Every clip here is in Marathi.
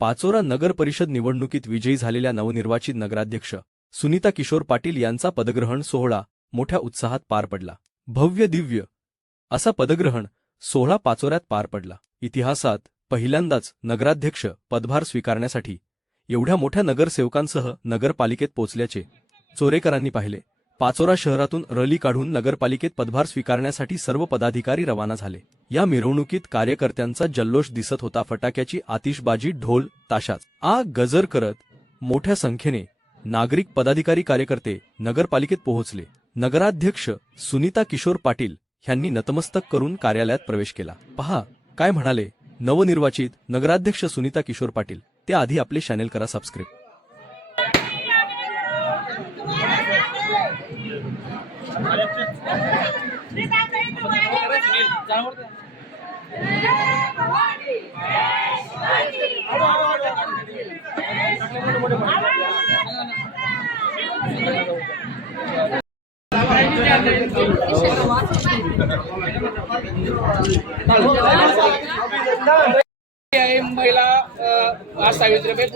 पाचोरा नगर परिषद निवडणुकीत विजयी झालेल्या नवनिर्वाचित नगराध्यक्ष सुनीता किशोर पाटील यांचा पदग्रहण सोहळा मोठ्या उत्साहात पार पडला। भव्य दिव्य असा पदग्रहण सोहळा पाचोऱ्यात पार पडला। इतिहासात पहिल्यांदाच नगराध्यक्ष पदभार स्वीकारण्यासाठी एवढ्या मोठ्या नगरसेवकांसह नगरपालिकेत पोहोचल्याचे चोरेकरांनी पाहिले। पाचोरा शहरातून रॅली काढून नगरपालिकेत पदभार स्वीकारण्यासाठी सर्व पदाधिकारी रवाना झाले। या मिरवणुकीत कार्यकर्त्यांचा जल्लोष दिसत होता। फटाक्याची आतिषबाजी, ढोल ताशाचा गजर करत मोठ्या संख्येने नागरिक, पदाधिकारी, कार्यकर्ते नगरपालिकेत पोहोचले। नगराध्यक्ष सुनीता किशोर पाटील यांनी नतमस्तक करून कार्यालयात प्रवेश केला। पहा काय म्हणाले नवनिर्वाचित नगराध्यक्ष सुनीता किशोर पाटील। त्याआधी आपले चॅनेल करा सबस्क्राइब। महिला आज सावित्रीबाई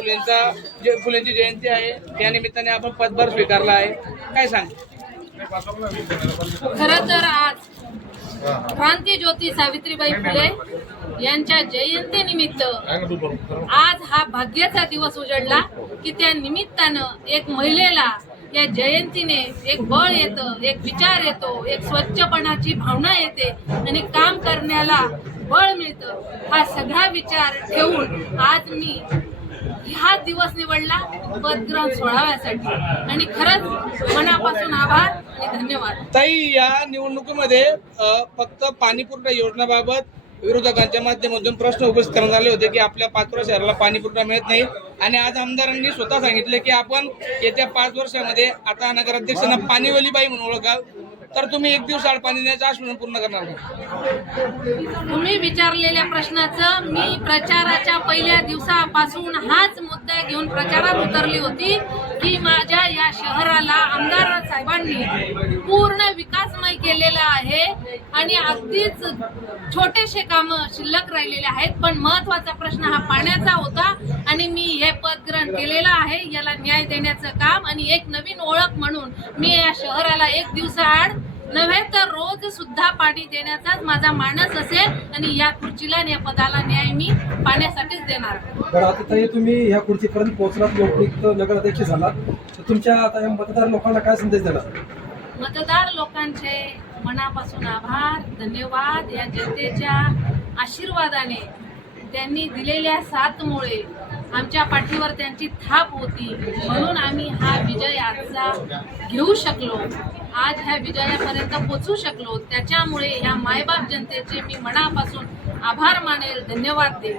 फुलेंची जयंती आहे, त्या निमित्ताने आपण पदभार स्वीकारला आहे। काय सांग? खरं तर आज क्रांतीज्योती सावित्रीबाई फुले यांच्या जयंतीनिमित्त आज हा भाग्याचा दिवस उजळला की त्या निमित्तानं एक महिलेला या जयंतीने एक बळ येतं, एक विचार येतो, एक स्वच्छपणाची भावना येते आणि काम करण्याला बळ मिळतं। हा सगळा विचार ठेवून आज मी हा दिवस निवडला पदग्रहण सोहळ्यासाठी आणि खरंच मनापासून आभार आणि धन्यवाद। ताई, या निवडणुकीमध्ये फक्त पाणीपुरवठा योजनेबाबत विरोधकांच्या माध्यमातून प्रश्न उपस्थित करण्यात आले होते की आपल्या पाचोरा शहराला पाणीपुरवठा मिळत नाही आणि आज आमदारांनी स्वतः सांगितले की आपण येत्या 5 वर्षामध्ये आता नगराध्यक्षांना पाणीवली बाई म्हणून ओळखाल, तर तुम्ही 1 दिवसाआड पाणी देण्याचं आश्वासन पूर्ण करणार का? तुम्ही विचारलेल्या प्रश्नाचं मी प्रचाराच्या पहिल्या दिवसापासून हाच मुद्दा घेऊन प्रचारात उतरली होती की माझ्या या शहराला आमदार साहेबांनी पूर्ण विकासमय केलेला आहे आणि अगदीच छोटेसे कामं शिल्लक राहिलेले आहेत, पण महत्वाचा प्रश्न हा पाण्याचा होता आणि मी हे पदग्रहण केलेलं आहे। याला न्याय देण्याचं काम आणि एक नवीन ओळख म्हणून मी या शहराला 1 दिवसाआड नव्हे तर रोज सुद्धा पाणी देण्याचाच माझा मानस असेल आणि या खुर्चीला आणि या पदाला न्याय मी पाण्यासाठीच देणार। बरं, आता ताई तुम्ही ह्या खुर्चीपर्यंत पोहोचलात, लोकनियुक्त नगराध्यक्ष झालात, तर तुमच्या आता या मतदार लोकांना काय संदेश देणार? मतदार लोकांचे मनापासून आभार, धन्यवाद। या जनतेच्या आशीर्वादाने, त्यांनी दिलेल्या साथमुळे आमच्या पाठीवर त्यांची थाप होती, म्हणून आम्ही हा विजय आजचा घेऊ शकलो, आज ह्या विजयापर्यंत पोहोचू शकलो। त्याच्यामुळे ह्या मायबाप जनतेचे मी मनापासून आभार मानेल, धन्यवाद देईल।